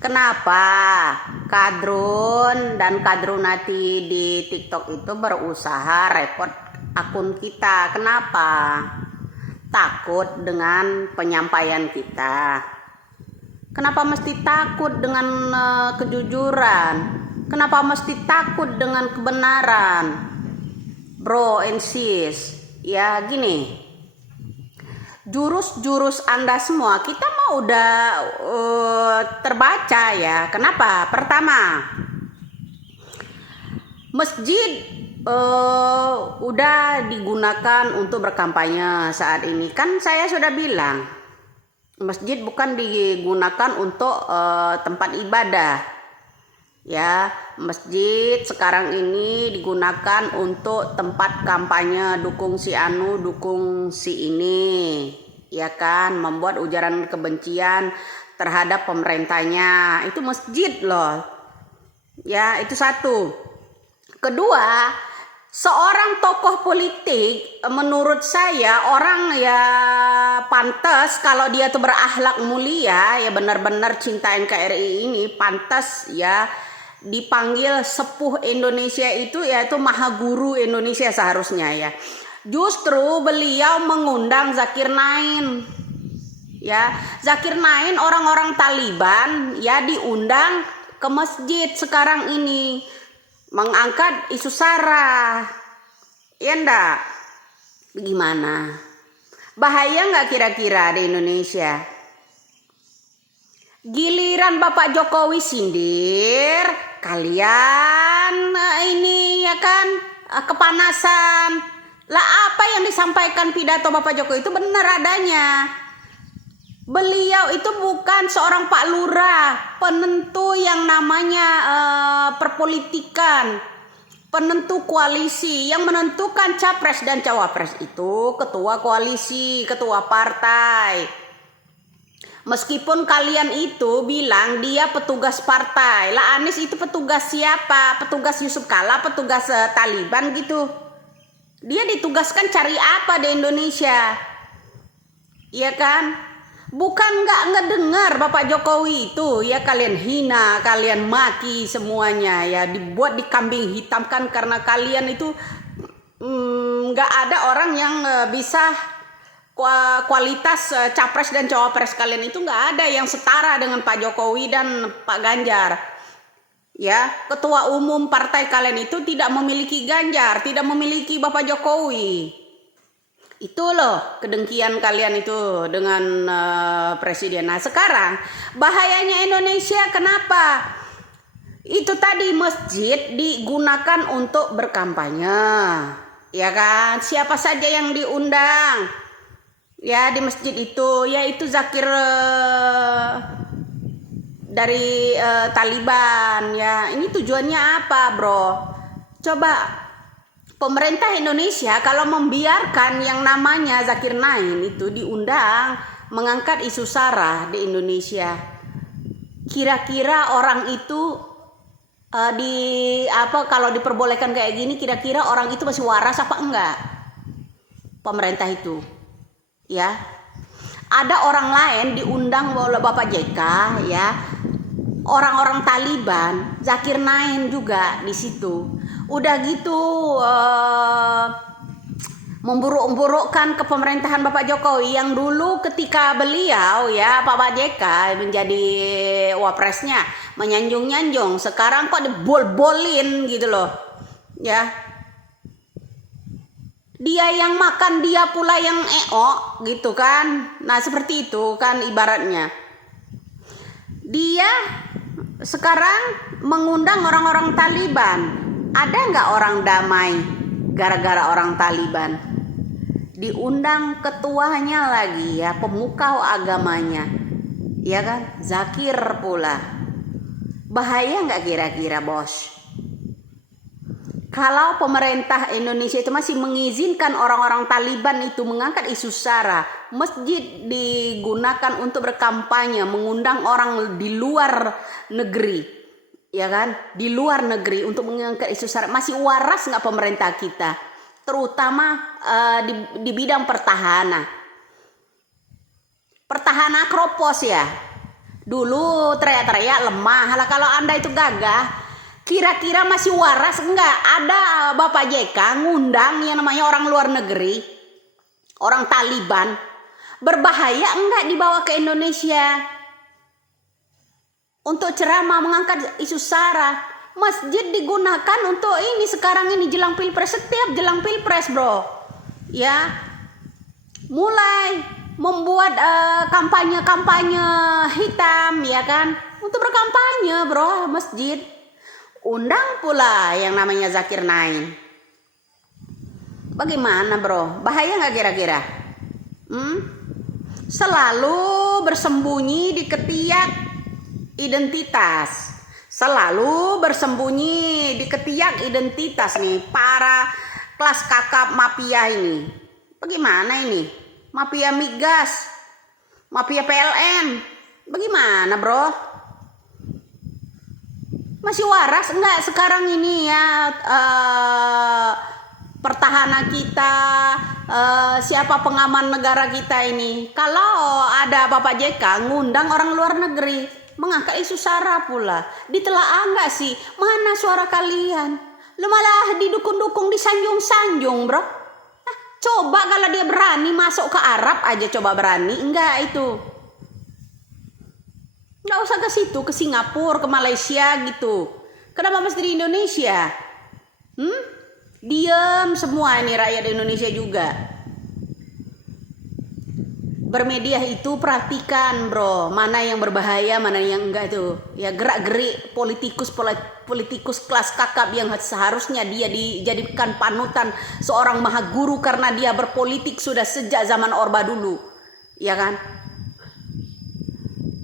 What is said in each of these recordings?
Kenapa Kadrun dan Kadrunati di TikTok itu berusaha repot akun kita? Kenapa? Takut dengan penyampaian kita. Kenapa mesti takut dengan kejujuran? Kenapa mesti takut dengan kebenaran? Bro and sis, ya gini. Jurus-jurus Anda semua kita mah udah terbaca ya. Kenapa? Pertama, masjid udah digunakan untuk berkampanye saat ini. Kan saya sudah bilang, masjid bukan digunakan untuk tempat ibadah. Ya, masjid sekarang ini digunakan untuk tempat kampanye, dukung si anu, dukung si ini, ya kan, membuat ujaran kebencian terhadap pemerintahnya. Itu masjid loh. Ya, itu satu. Kedua, seorang tokoh politik menurut saya orang ya pantas kalau dia tuh berakhlak mulia, ya benar-benar cinta NKRI ini pantas ya dipanggil sepuh Indonesia itu, yaitu maha guru Indonesia seharusnya ya. Justru beliau mengundang Zakir Naik. Ya, Zakir Naik orang-orang Taliban ya diundang ke masjid sekarang ini mengangkat isu SARA. Ya enggak? Gimana? Bahaya enggak kira-kira di Indonesia? Giliran Bapak Jokowi sindir, kalian ini ya kan kepanasan. Lah apa yang disampaikan pidato Bapak Jokowi itu benar adanya. Beliau itu bukan seorang Pak Lurah, penentu yang namanya perpolitikan, penentu koalisi. Yang menentukan capres dan cawapres itu ketua koalisi, ketua partai. Meskipun kalian itu bilang dia petugas partai, lah Anies itu petugas siapa? Petugas Yusuf Kala, petugas Taliban gitu. Dia ditugaskan cari apa di Indonesia? Iya kan? Bukan nggak ngedengar Bapak Jokowi itu, ya kalian hina, kalian maki semuanya, ya dibuat dikambing hitamkan karena kalian itu nggak ada orang yang bisa kualitas capres dan cawapres kalian itu nggak ada yang setara dengan Pak Jokowi dan Pak Ganjar. Ya, ketua umum partai kalian itu tidak memiliki Ganjar, tidak memiliki Bapak Jokowi. Itu loh kedengkian kalian itu dengan presiden. Nah sekarang bahayanya Indonesia kenapa? Itu tadi masjid digunakan untuk berkampanye, ya kan? Siapa saja yang diundang? Ya di masjid itu, yaitu Zakir dari Taliban ya. Ini tujuannya apa bro? Coba pemerintah Indonesia kalau membiarkan yang namanya Zakir Naik itu diundang mengangkat isu SARA di Indonesia, kira-kira orang itu kalau diperbolehkan kayak gini, kira-kira orang itu masih waras apa enggak? Pemerintah itu. Ya, ada orang lain diundang oleh Bapak JK ya, orang-orang Taliban, Zakir Naik juga di situ. Udah gitu memburuk-burukkan ke pemerintahan Bapak Jokowi yang dulu ketika beliau ya Bapak JK menjadi wapresnya menyanjung-nyanjung, sekarang kok dibol-bolin gitu loh ya. Dia yang makan, dia pula yang gitu kan. Nah seperti itu kan ibaratnya. Dia sekarang mengundang orang-orang Taliban. Ada nggak orang damai gara-gara orang Taliban? Diundang ketuanya lagi ya, pemuka agamanya. Ya kan, Zakir pula. Bahaya nggak kira-kira bos? Kalau pemerintah Indonesia itu masih mengizinkan orang-orang Taliban itu mengangkat isu SARA, masjid digunakan untuk berkampanye, mengundang orang di luar negeri, ya kan, di luar negeri untuk mengangkat isu SARA, masih waras nggak pemerintah kita, terutama di bidang pertahanan Akropos ya. Dulu teriak-teriak lemah. Lah kalau Anda itu gagah, kira-kira masih waras enggak? Ada Bapak JK ngundang yang namanya orang luar negeri, orang Taliban. Berbahaya enggak dibawa ke Indonesia untuk ceramah mengangkat isu SARA? Masjid digunakan untuk ini sekarang ini jelang pilpres, setiap jelang pilpres bro, ya mulai membuat kampanye-kampanye hitam, ya kan, untuk berkampanye bro. Masjid undang pula yang namanya Zakir Naik. Bagaimana bro, bahaya nggak kira-kira? Selalu bersembunyi di ketiak identitas, selalu bersembunyi di ketiak identitas nih para kelas kakap mafia ini. Bagaimana ini? Mafia migas, mafia PLN. Bagaimana bro? Masih waras enggak sekarang ini ya pertahanan kita, siapa pengaman negara kita ini? Kalau ada Bapak JK ngundang orang luar negeri mengangkat isu SARA pula, ditelaah enggak sih? Mana suara kalian? Lu malah didukung-dukung, disanjung-sanjung bro. Coba kalau dia berani masuk ke Arab aja, coba berani enggak itu? Enggak usah ke situ, ke Singapura, ke Malaysia gitu. Kenapa mesti di Indonesia? Diam semua ini rakyat Indonesia juga. Bermedia itu perhatikan bro, mana yang berbahaya, mana yang enggak itu. Ya gerak-gerik politikus kelas kakap yang seharusnya dia dijadikan panutan seorang maha guru karena dia berpolitik sudah sejak zaman Orba dulu, ya kan?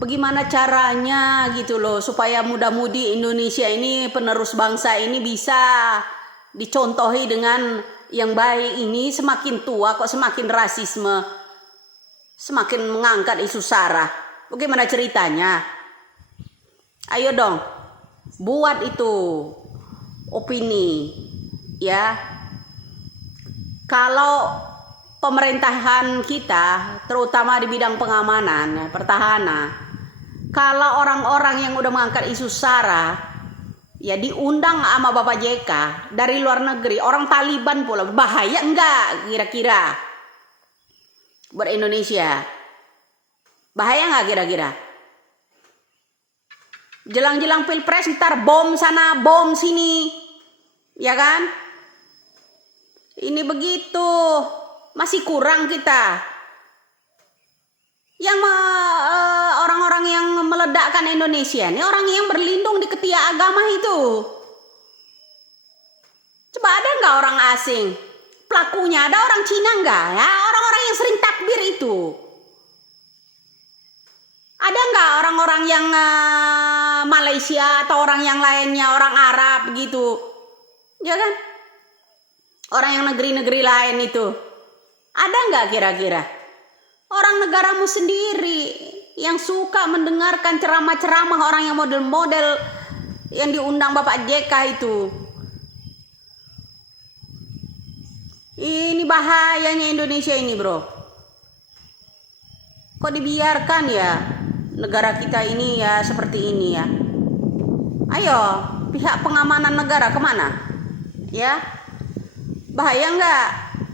Bagaimana caranya gitu loh supaya muda-mudi Indonesia ini, penerus bangsa ini bisa dicontohi dengan yang baik ini. Semakin tua kok semakin rasisme, semakin mengangkat isu SARA. Bagaimana ceritanya? Ayo dong, buat itu opini ya. Kalau pemerintahan kita terutama di bidang pengamanan, pertahanan, kalau orang-orang yang udah mengangkat isu SARA ya diundang sama Bapak JK dari luar negeri, orang Taliban pula, bahaya enggak kira-kira buat Indonesia? Bahaya nggak kira-kira? Jelang-jelang pilpres ntar bom sana bom sini, ya kan? Ini begitu, masih kurang kita yang orang-orang yang meledakkan Indonesia ini, orang yang berlindung di ketiak agama itu. Coba ada nggak orang asing pelakunya? Ada orang Cina nggak ya? Orang-orang yang sering takbir itu. Ada nggak orang-orang yang Malaysia atau orang yang lainnya, orang Arab gitu, ya kan? Orang yang negeri-negeri lain itu. Ada nggak kira-kira? Orang negaramu sendiri yang suka mendengarkan ceramah-ceramah orang yang model-model yang diundang Bapak JK itu. Ini bahayanya Indonesia ini bro. Kok dibiarkan ya negara kita ini ya seperti ini ya? Ayo pihak pengamanan negara kemana? Ya, bahaya nggak?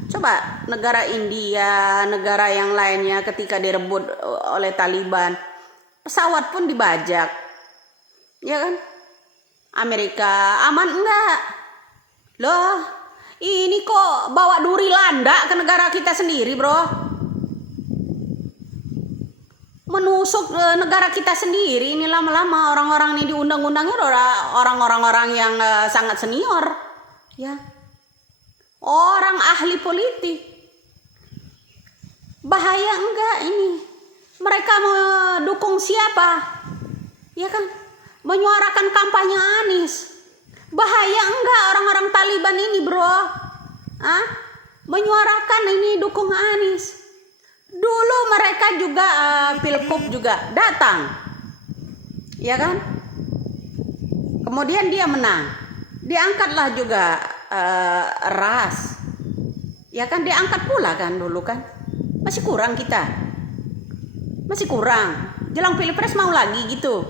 Coba negara India, negara yang lainnya ketika direbut oleh Taliban, pesawat pun dibajak, ya kan? Amerika aman enggak? Loh, ini kok bawa duri landak ke negara kita sendiri bro? Menusuk negara kita sendiri. Ini lama-lama orang-orang ini diundang-undangnya orang-orang yang sangat senior, ya. Orang ahli politik. Bahaya enggak ini? Mereka mendukung siapa? Ya kan? Menyuarakan kampanye Anies. Bahaya enggak orang-orang Taliban ini bro? Menyuarakan ini dukung Anies. Dulu mereka juga Pilkup juga datang, ya kan? Kemudian dia menang, diangkatlah juga ras, ya kan? Diangkat pula kan dulu kan? Masih kurang kita, masih kurang. jelang pilpres mau lagi gitu.